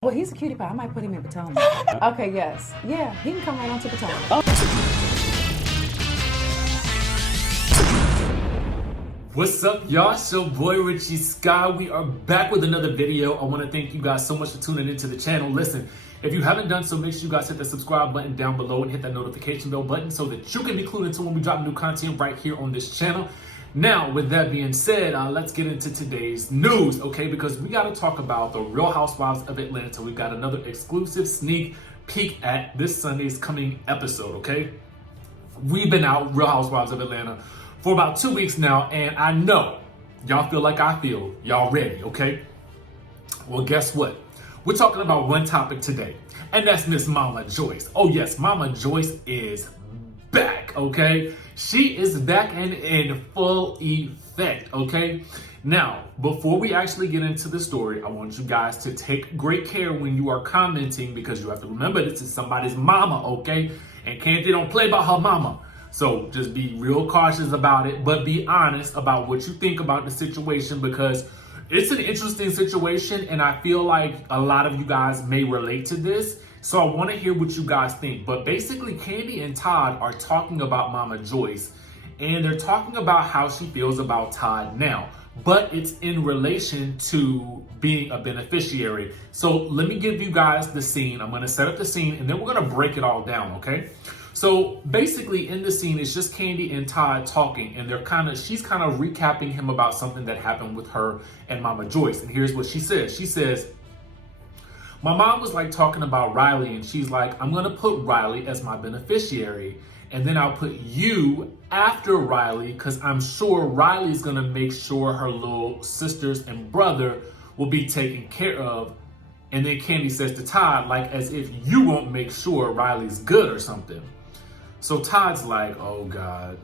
Well, he's a cutie pie. I might put him in Potomac. Okay, yes. Yeah, he can come right on to Potomac. What's up, y'all? It's your boy Richie Sky. We are back with another video. I want to thank you guys so much for tuning into the channel. Listen, if you haven't done so, make sure you guys hit the subscribe button down below and hit that notification bell button so that you can be clued into when we drop new content right here on this channel. Now, with that being said, let's get into today's news, okay? Because we got to talk about the Real Housewives of Atlanta. We got another exclusive sneak peek at this Sunday's coming episode, okay? We've been out, Real Housewives of Atlanta, for about 2 weeks now, and I know y'all feel like I feel. Y'all ready, okay? Well, guess what? We're talking about one topic today, and that's Miss Mama Joyce. Oh yes, Mama Joyce is back, okay? She is back and in full effect, okay? Now, before we actually get into the story, I want you guys to take great care when you are commenting, because you have to remember this is somebody's mama, okay? And Kandi don't play about her mama. So just be real cautious about it, but be honest about what you think about the situation, because it's an interesting situation and I feel like a lot of you guys may relate to this. So I want to hear what you guys think. But basically, Kandi and Todd are talking about Mama Joyce, and they're talking about how she feels about Todd now. But it's in relation to being a beneficiary. So let me give you guys the scene. I'm going to set up the scene, and then we're going to break it all down, okay? So basically in the scene, it's just Kandi and Todd talking, and she's kind of recapping him about something that happened with her and Mama Joyce. And here's what she says. She says, my mom was like talking about Riley, and she's like, I'm gonna put Riley as my beneficiary, and then I'll put you after Riley, because I'm sure Riley's gonna make sure her little sisters and brother will be taken care of. And then Kandi says to Todd, like as if you won't make sure Riley's good or something. So Todd's like, oh God.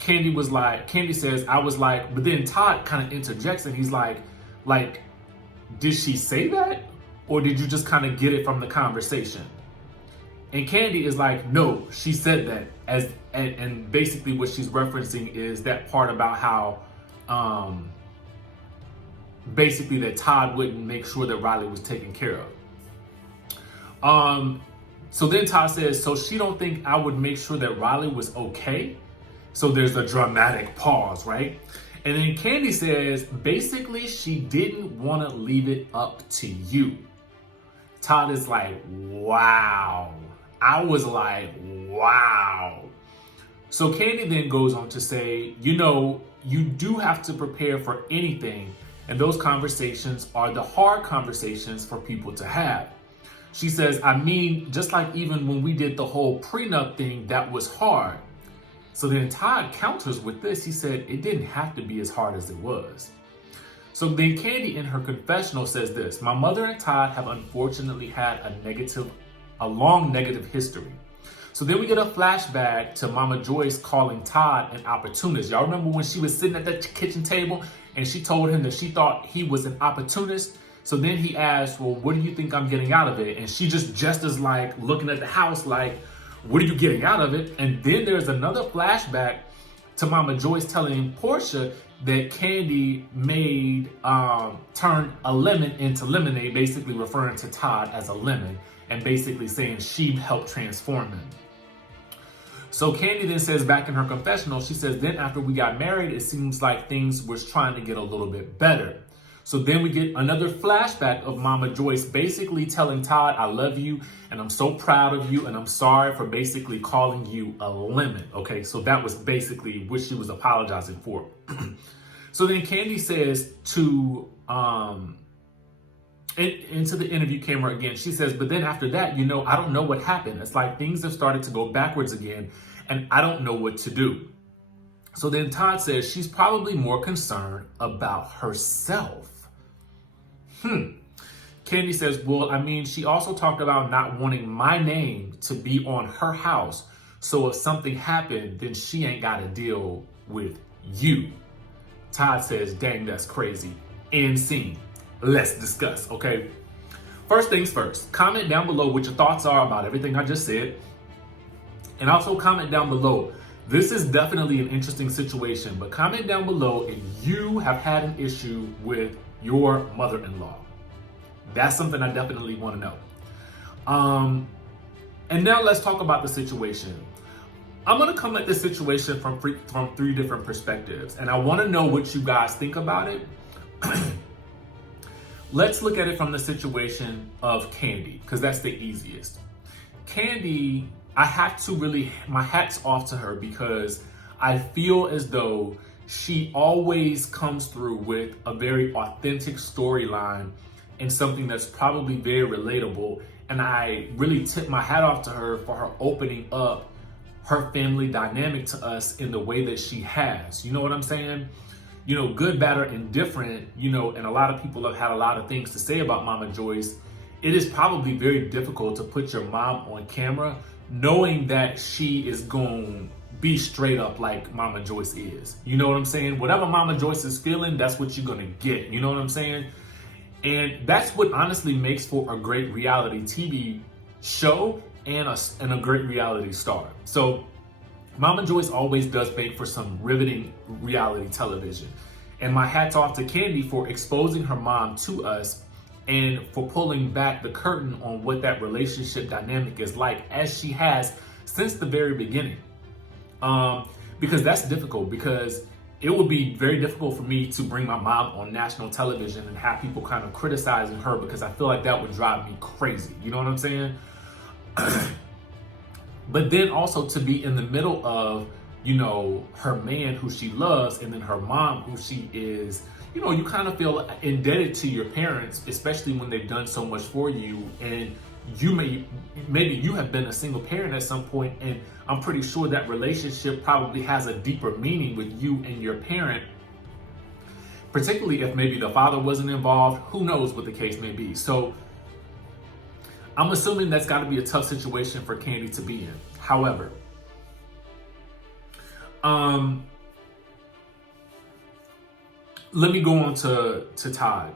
Kandi says, I was like, but then Todd kind of interjects and he's like, did she say that? Or did you just kind of get it from the conversation? And Kandi is like, no, she said that. And basically what she's referencing is that part about how basically that Todd wouldn't make sure that Riley was taken care of. So then Todd says, so she don't think I would make sure that Riley was okay? So there's a dramatic pause, right? And then Kandi says, basically, she didn't want to leave it up to you. Todd is like, wow. I was like, wow. So Kandi then goes on to say, you know, you do have to prepare for anything. And those conversations are the hard conversations for people to have. She says, I mean, just like even when we did the whole prenup thing, that was hard. So then Todd counters with this. He said, it didn't have to be as hard as it was. So then Kandi in her confessional says this, my mother and Todd have unfortunately had a long negative history. So then we get a flashback to Mama Joyce calling Todd an opportunist. Y'all remember when she was sitting at the kitchen table and she told him that she thought he was an opportunist? So then he asked, well, what do you think I'm getting out of it? And she just as like looking at the house like, what are you getting out of it? And then there's another flashback to Mama Joyce telling Porsha that Kandi made, turned a lemon into lemonade, basically referring to Todd as a lemon and basically saying she helped transform him. So Kandi then says back in her confessional, she says, then after we got married, it seems like things was trying to get a little bit better. So then we get another flashback of Mama Joyce basically telling Todd, I love you and I'm so proud of you and I'm sorry for basically calling you a lemon. Okay, so that was basically what she was apologizing for. So then Kandi says to, into the interview camera again, she says, but then after that, you know, I don't know what happened. It's like things have started to go backwards again and I don't know what to do. So then Todd says she's probably more concerned about herself. Kandi says, well, I mean, she also talked about not wanting my name to be on her house. So if something happened, then she ain't got to deal with you. Todd says, dang, that's crazy. End scene. Let's discuss, okay? First things first, comment down below what your thoughts are about everything I just said. And also comment down below. This is definitely an interesting situation, but comment down below if you have had an issue with your mother-in-law. That's something I definitely want to know. And now let's talk about the situation. I'm going to come at this situation from three different perspectives, and I want to know what you guys think about it. Let's look at it from the situation of Kandi, because that's the easiest. Kandi, I have to really, my hat's off to her, because I feel as though she always comes through with a very authentic storyline and something that's probably very relatable. And I really tip my hat off to her for her opening up her family dynamic to us in the way that she has. You know what I'm saying? You know, good, bad, or indifferent, you know, and a lot of people have had a lot of things to say about Mama Joyce. It is probably very difficult to put your mom on camera knowing that she is going to be straight up like Mama Joyce is. You know what I'm saying? Whatever Mama Joyce is feeling, that's what you're going to get. You know what I'm saying? And that's what honestly makes for a great reality TV show and a great reality star. So Mama Joyce always does make for some riveting reality television. And my hat's off to Kandi for exposing her mom to us and for pulling back the curtain on what that relationship dynamic is like, as she has since the very beginning. Because that's difficult, because it would be very difficult for me to bring my mom on national television and have people kind of criticizing her, because I feel like that would drive me crazy. You know what I'm saying? But then also to be in the middle of, you know, her man who she loves, and then her mom who she is, you know, you kind of feel indebted to your parents, especially when they've done so much for you. And you maybe you have been a single parent at some point, and I'm pretty sure that relationship probably has a deeper meaning with you and your parent, particularly if maybe the father wasn't involved. Who knows what the case may be. So I'm assuming that's got to be a tough situation for Kandi to be in. However, let me go on to Todd.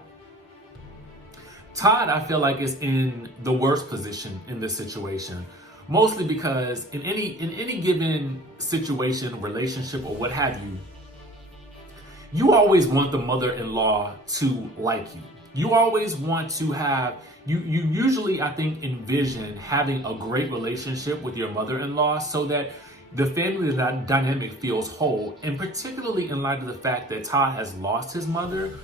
Todd, I feel like, is in the worst position in this situation, mostly because in any given situation, relationship, or what have you, you always want the mother-in-law to like you. You always want to have, you usually, I think, envision having a great relationship with your mother-in-law so that the family dynamic feels whole. And particularly in light of the fact that Todd has lost his mother,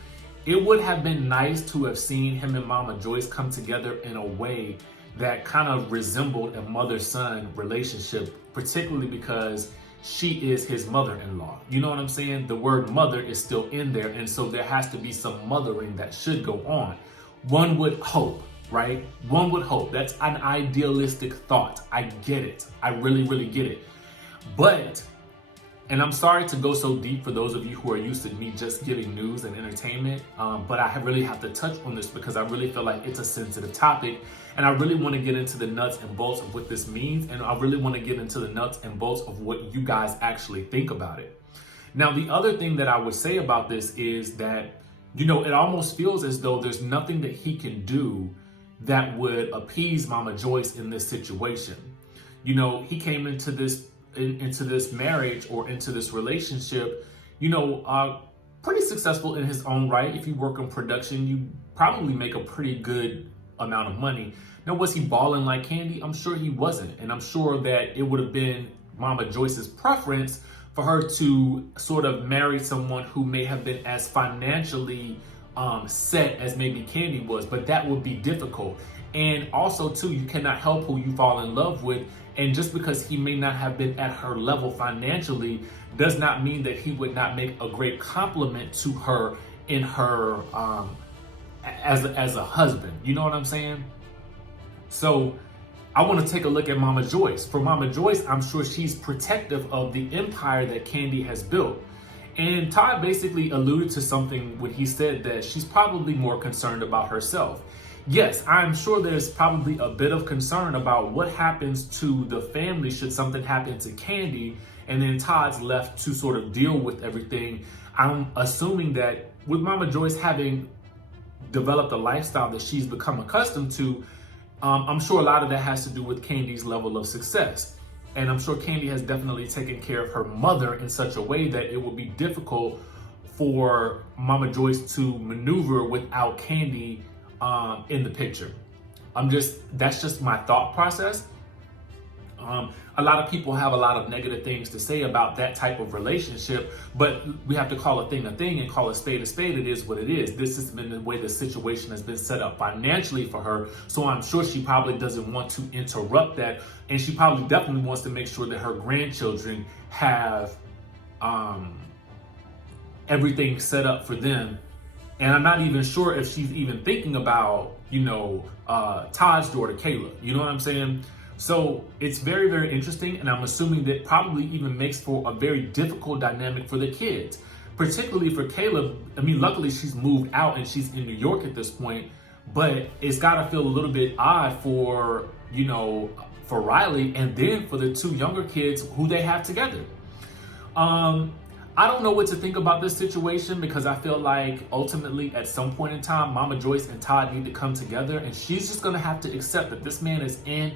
it would have been nice to have seen him and Mama Joyce come together in a way that kind of resembled a mother-son relationship, particularly because she is his mother-in-law. You know what I'm saying? The word mother is still in there, and so there has to be some mothering that should go on. One would hope, right? One would hope. That's an idealistic thought. I get it. I really, really get it. But, and I'm sorry to go so deep for those of you who are used to me just giving news and entertainment, but I really have to touch on this because I really feel like it's a sensitive topic, and I really want to get into the nuts and bolts of what this means, and I really want to get into the nuts and bolts of what you guys actually think about it. Now, the other thing that I would say about this is that, you know, it almost feels as though there's nothing that he can do that would appease Mama Joyce in this situation. You know, he came into this marriage or into this relationship, you know, pretty successful in his own right. If you work in production, you probably make a pretty good amount of money. Now, was he balling like Kandi? I'm sure he wasn't. And I'm sure that it would have been Mama Joyce's preference for her to sort of marry someone who may have been as financially set as maybe Kandi was, but that would be difficult. And also, too, you cannot help who you fall in love with. And just because he may not have been at her level financially does not mean that he would not make a great compliment to her in her as a husband. You know what I'm saying? So I want to take a look at Mama Joyce. For Mama Joyce, I'm sure she's protective of the empire that Kandi has built. And Todd basically alluded to something when he said that she's probably more concerned about herself. Yes, I'm sure there's probably a bit of concern about what happens to the family should something happen to Kandi, and then Todd's left to sort of deal with everything. I'm assuming that with Mama Joyce having developed a lifestyle that she's become accustomed to, I'm sure a lot of that has to do with Kandi's level of success. And I'm sure Kandi has definitely taken care of her mother in such a way that it would be difficult for Mama Joyce to maneuver without Kandi in the picture. That's just my thought process. A lot of people have a lot of negative things to say about that type of relationship, but we have to call a thing and call a spade a spade. It is what it is. This has been the way the situation has been set up financially for her. So I'm sure she probably doesn't want to interrupt that. And she probably definitely wants to make sure that her grandchildren have everything set up for them. And I'm not even sure if she's even thinking about, Todd's daughter, Kayla. You know what I'm saying? So it's very, very interesting, and I'm assuming that probably even makes for a very difficult dynamic for the kids, particularly for Kayla. I mean, luckily she's moved out and she's in New York at this point, but it's got to feel a little bit odd for, for Riley and then for the two younger kids who they have together. I don't know what to think about this situation because I feel like ultimately at some point in time, Mama Joyce and Todd need to come together, and she's just going to have to accept that this man is in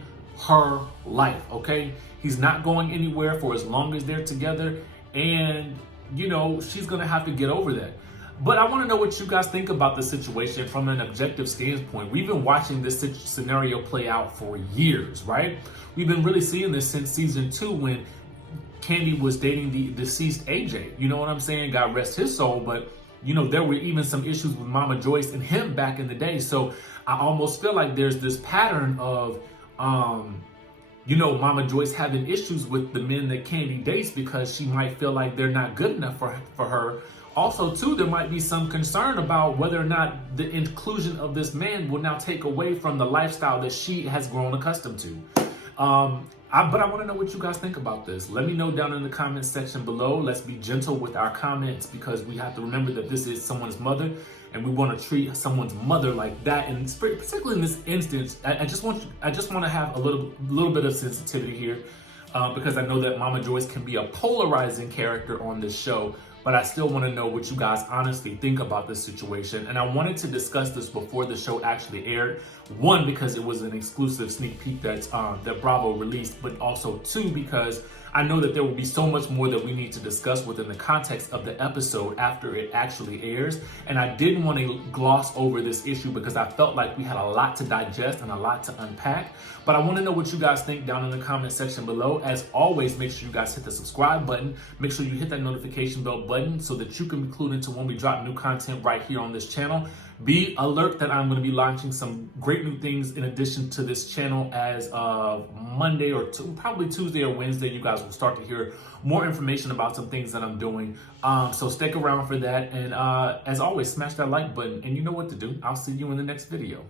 her life, okay? He's not going anywhere for as long as they're together, and she's gonna have to get over that. But I want to know what you guys think about the situation from an objective standpoint. We've been watching this scenario play out for years, right? We've been really seeing this since season 2 when Kandi was dating the deceased AJ. You know what I'm saying? God rest his soul, but there were even some issues with Mama Joyce and him back in the day. So I almost feel like there's this pattern of Mama Joyce having issues with the men that Kandi dates because she might feel like they're not good enough for her. Also, too, there might be some concern about whether or not the inclusion of this man will now take away from the lifestyle that she has grown accustomed to. But I want to know what you guys think about this. Let me know down in the comments section below. Let's be gentle with our comments because we have to remember that this is someone's mother, and we want to treat someone's mother like that. And particularly in this instance, I just want to have a little bit of sensitivity here because I know that Mama Joyce can be a polarizing character on this show. But I still want to know what you guys honestly think about this situation. And I wanted to discuss this before the show actually aired. One, because it was an exclusive sneak peek that Bravo released, but also two, because I know that there will be so much more that we need to discuss within the context of the episode after it actually airs. And I didn't want to gloss over this issue because I felt like we had a lot to digest and a lot to unpack. But I want to know what you guys think down in the comment section below. As always, make sure you guys hit the subscribe button. Make sure you hit that notification bell button so that you can be clued into when we drop new content right here on this channel. Be alert that I'm going to be launching some great new things in addition to this channel as of Monday or probably Tuesday or Wednesday. You guys will start to hear more information about some things that I'm doing. So stick around for that. And as always, smash that like button and you know what to do. I'll see you in the next video.